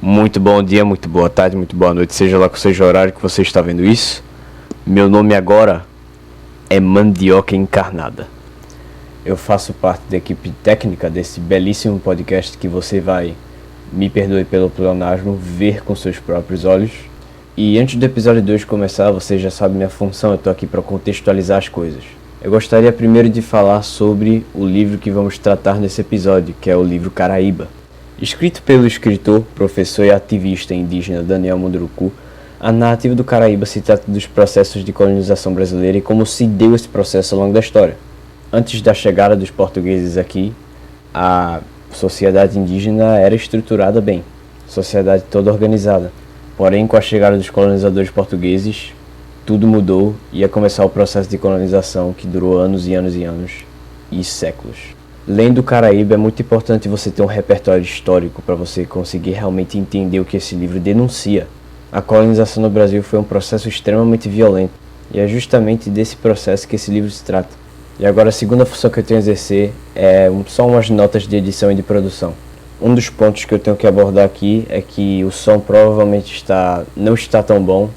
Muito bom dia, muito boa tarde, muito boa noite, seja lá qual seja o horário que você está vendo isso. Meu nome agora é Mandioca Encarnada. Eu faço parte da equipe técnica desse belíssimo podcast que você vai, me perdoe pelo pleonasmo, ver com seus próprios olhos. E antes do episódio 2 começar, você já sabe minha função, eu estou aqui para contextualizar as coisas. Eu gostaria primeiro de falar sobre o livro que vamos tratar nesse episódio, que é o livro Caraíba. Escrito pelo escritor, professor e ativista indígena Daniel Munduruku, a narrativa do Caraíba se trata dos processos de colonização brasileira e como se deu esse processo ao longo da história. Antes da chegada dos portugueses aqui, a sociedade indígena era estruturada bem, sociedade toda organizada. Porém, com a chegada dos colonizadores portugueses, tudo mudou e ia começar o processo de colonização que durou anos e anos e anos e séculos. Lendo o Caraíba é muito importante você ter um repertório histórico para você conseguir realmente entender o que esse livro denuncia. A colonização no Brasil foi um processo extremamente violento e é justamente desse processo que esse livro se trata. E agora a segunda função que eu tenho a exercer é só umas notas de edição e de produção. Um dos pontos que eu tenho que abordar aqui é que o som provavelmente não está tão bom.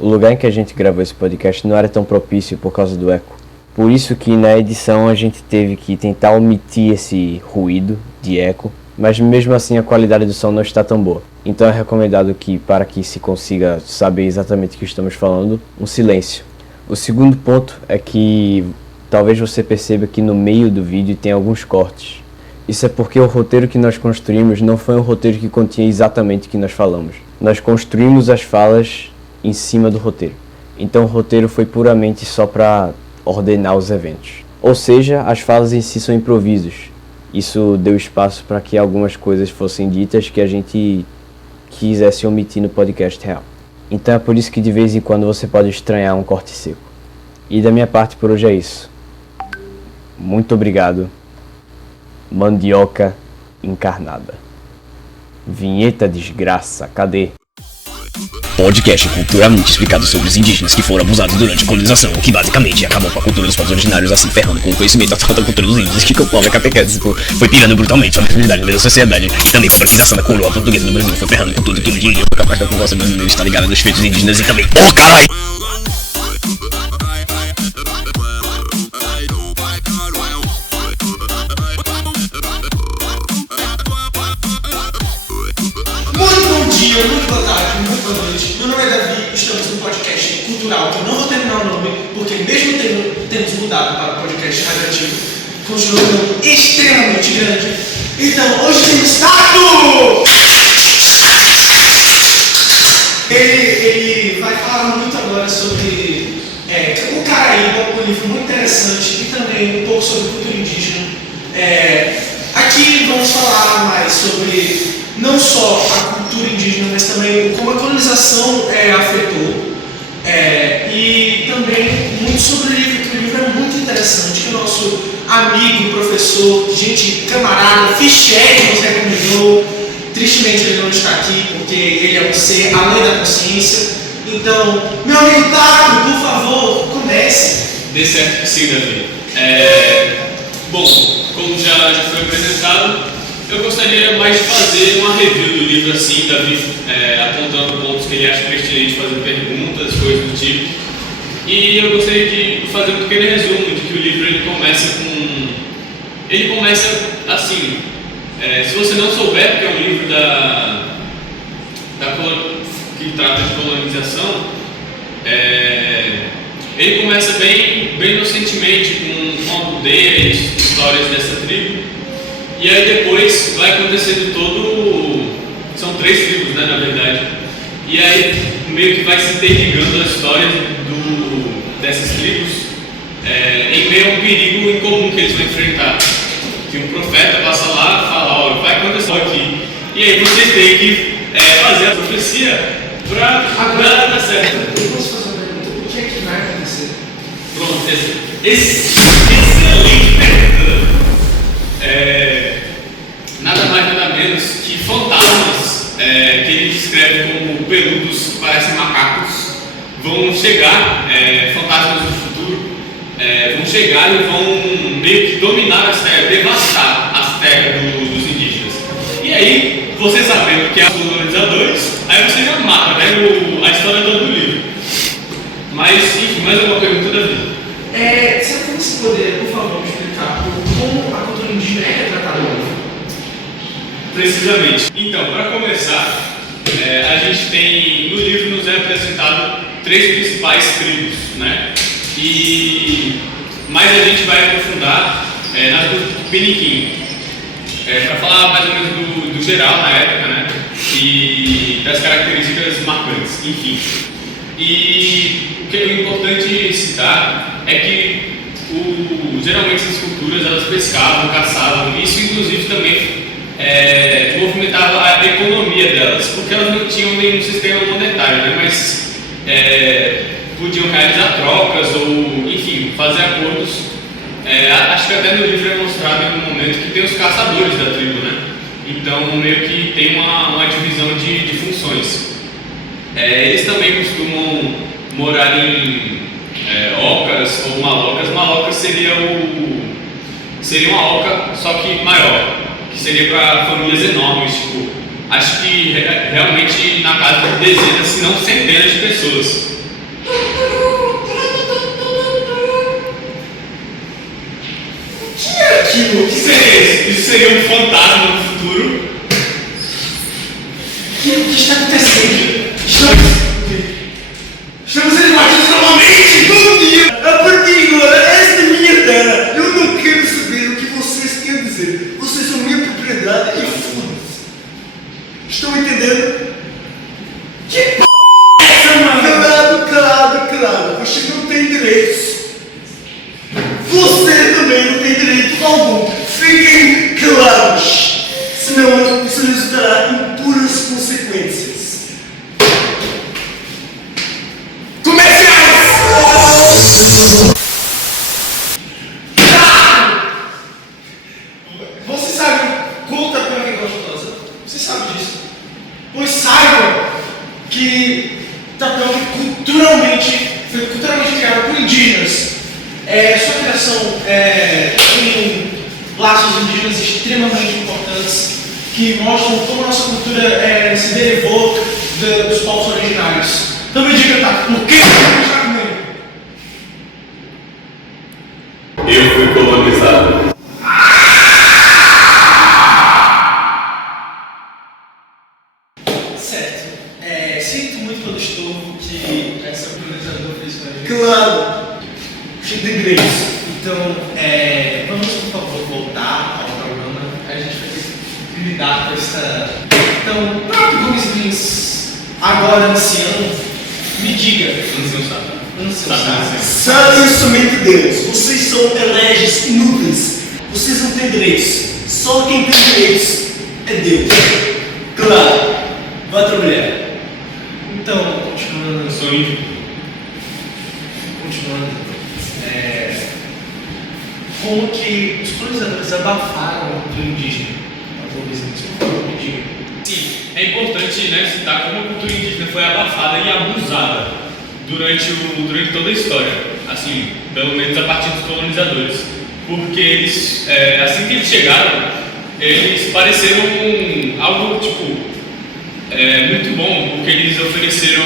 O lugar em que a gente gravou esse podcast não era tão propício por causa do eco. Por isso que na edição a gente teve que tentar omitir esse ruído de eco, mas mesmo assim a qualidade do som não está tão boa. Então é recomendado que, para que se consiga saber exatamente o que estamos falando, um silêncio. O segundo ponto é que talvez você perceba que no meio do vídeo tem alguns cortes. Isso é porque o roteiro que nós construímos não foi um roteiro que continha exatamente o que nós falamos. Nós construímos as falas em cima do roteiro. Então o roteiro foi puramente só para ordenar os eventos. Ou seja, as falas em si são improvisos. Isso deu espaço para que algumas coisas fossem ditas que a gente quisesse omitir no podcast real. Então é por isso que de vez em quando você pode estranhar um corte seco. E da minha parte por hoje é isso. Muito obrigado. Mandioca Encarnada. Vinheta desgraça, cadê? Podcast culturalmente explicado sobre os indígenas que foram abusados durante a colonização, o que basicamente acabou com a cultura dos povos originários, assim ferrando com o conhecimento da cultura dos índios, que conforme a catequese foi pirando brutalmente sobre a realidade da sociedade, e também com a politização da coroa portuguesa no Brasil, foi ferrando com tudo que um dia foi capaz da população brasileira estar ligada nos feitos indígenas e também, oh caralho! Muito boa tarde, muito boa noite. Meu nome é Davi, estamos no podcast cultural, que eu não vou terminar o nome, porque mesmo tendo mudado para o podcast radioativo, continua um nome extremamente grande. Então, hoje temos Tato! Ele vai falar muito agora sobre o Caraíba, um livro muito interessante, e também um pouco sobre cultura indígena. Aqui vamos falar mais sobre não só a cultura indígena, mas também como a colonização afetou, e também muito sobre o livro, que o livro é muito interessante, que o nosso amigo, professor, gente camarada, Fichete nos recomendou. Tristemente ele não está aqui, porque ele é um ser além da consciência. Então, meu amigo Tato, por favor, comece. Dê certo que sim, Davi. Bom, como já foi apresentado, eu gostaria mais de fazer uma review do livro assim, Davi, apontando pontos que ele acha pertinente, fazer perguntas, coisas do tipo. E eu gostaria de fazer um pequeno resumo de que o livro ele começa assim, se você não souber que é um livro que trata de colonização, ele começa bem inocentemente com uma aldeia e histórias dessa tribo. E aí depois vai acontecendo são 3 tribos, né, na verdade. E aí meio que vai se interligando a história dessas tribos em meio a um perigo incomum que eles vão enfrentar. Que um profeta passa lá e fala, olha, vai acontecer aqui. E aí vocês têm que fazer a profecia para dar certo. Eu posso fazer uma pergunta, o que é que vai acontecer? Pronto, excelente pergunta. Nada mais nada menos que fantasmas, que ele descreve como peludos, parecem macacos, vão chegar, fantasmas do futuro, vão chegar e vão meio que dominar as terras, devastar as terras dos indígenas. E aí, você sabendo que é colonizador, precisamente. Então, para começar, a gente tem, no livro nos é apresentado 3 principais tribos, né? Mas a gente vai aprofundar nas do Piniquim, para falar mais ou menos do geral na época, né? E das características marcantes, enfim. E o que é importante citar é que geralmente essas culturas elas pescavam, caçavam, isso inclusive também movimentava a economia delas, porque elas não tinham nenhum sistema monetário, né? Mas podiam realizar trocas ou, enfim, fazer acordos. Acho que até no livro é mostrado em algum momento que tem os caçadores da tribo, né? Então meio que tem uma divisão de funções. Eles também costumam morar em ocas ou malocas. Malocas seria uma oca, só que maior, que seria para famílias enormes, tipo, acho que realmente na casa de dezenas, se não centenas de pessoas. O que seria isso? Isso seria um fantasma no futuro? O que está acontecendo? Estamos invadidos novamente! Bom dia! A partir de agora, esta é minha terra! Eu não quero saber o que vocês têm a dizer. Vocês são minha propriedade e foda-se! Estão entendendo? Que p*** é essa, mano? Calado! Você não tem direitos! Você também não tem direito algum! Fiquem claros! Senão isso resultará em puras consequências. Comerciais! Você sabe quanto tapioca é gostosa? Você sabe disso? Pois saibam que tapioca foi culturalmente criada por indígenas. Sua criação tem laços indígenas extremamente importantes que mostram como a nossa cultura se derivou dos povos originários. Então me diga, tá? Por que você está comendo? Eu fui colonizado. Certo. Sinto muito pelo estorvo que essa colonizadora fez com a gente. Claro! Cheio de direitos. Então, vamos por favor voltar ao programa. A gente vai ter que lidar com essa. Então, pronto, Gomes Lins, agora ancião, me diga. Ancião sabe somente Deus. Vocês são hereges inúteis. Vocês não têm direitos. Só quem tem direitos é Deus. Claro, vá trabalhar. Então, continuando. Sou índio. Continuando. Como que os colonizadores abafaram a cultura indígena? Sim, é importante, né, citar como a cultura indígena foi abafada e abusada durante toda a história, assim, pelo menos a partir dos colonizadores, porque eles, assim que eles chegaram, eles pareceram algo tipo muito bom, porque eles ofereceram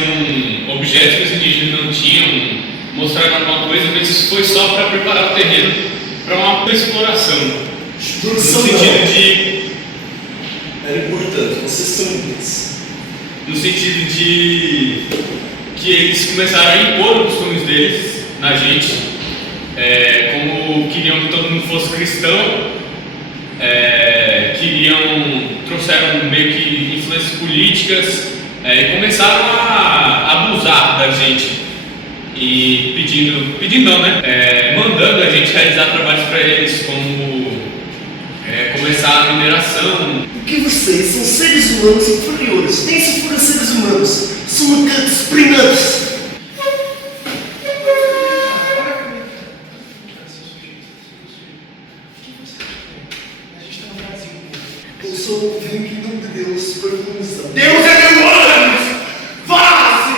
objetos que os indígenas não tinham, mostraram alguma coisa, mas isso foi só para preparar o terreno para uma exploração. No sentido de. Era importante, vocês são inúteis. No sentido de que eles começaram a impor os costumes deles na gente, como queriam que todo mundo fosse cristão, trouxeram meio que influências políticas e começaram a abusar da gente. E pedindo não, né? Mandando a gente realizar trabalhos para eles, como começar a mineração. Porque vocês são seres humanos inferiores. Nem se forem seres humanos, são macacos primados. Eu sou vim em nome de Deus para colonizar. Deus é meu ânimo! Vaze!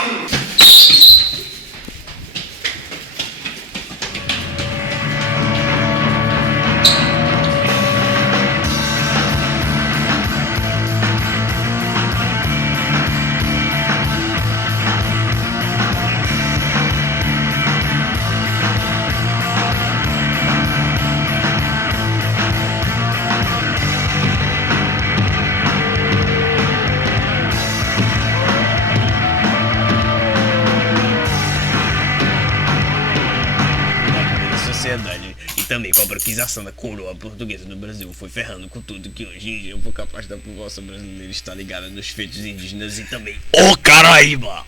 sociedade e também com a branquização da coroa portuguesa no Brasil foi ferrando com tudo que hoje em dia um pouco a parte da população brasileira está ligada nos feitos indígenas e também o Caraíba!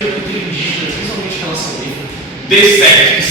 Indígenas, principalmente em relação ao livro. The Fact.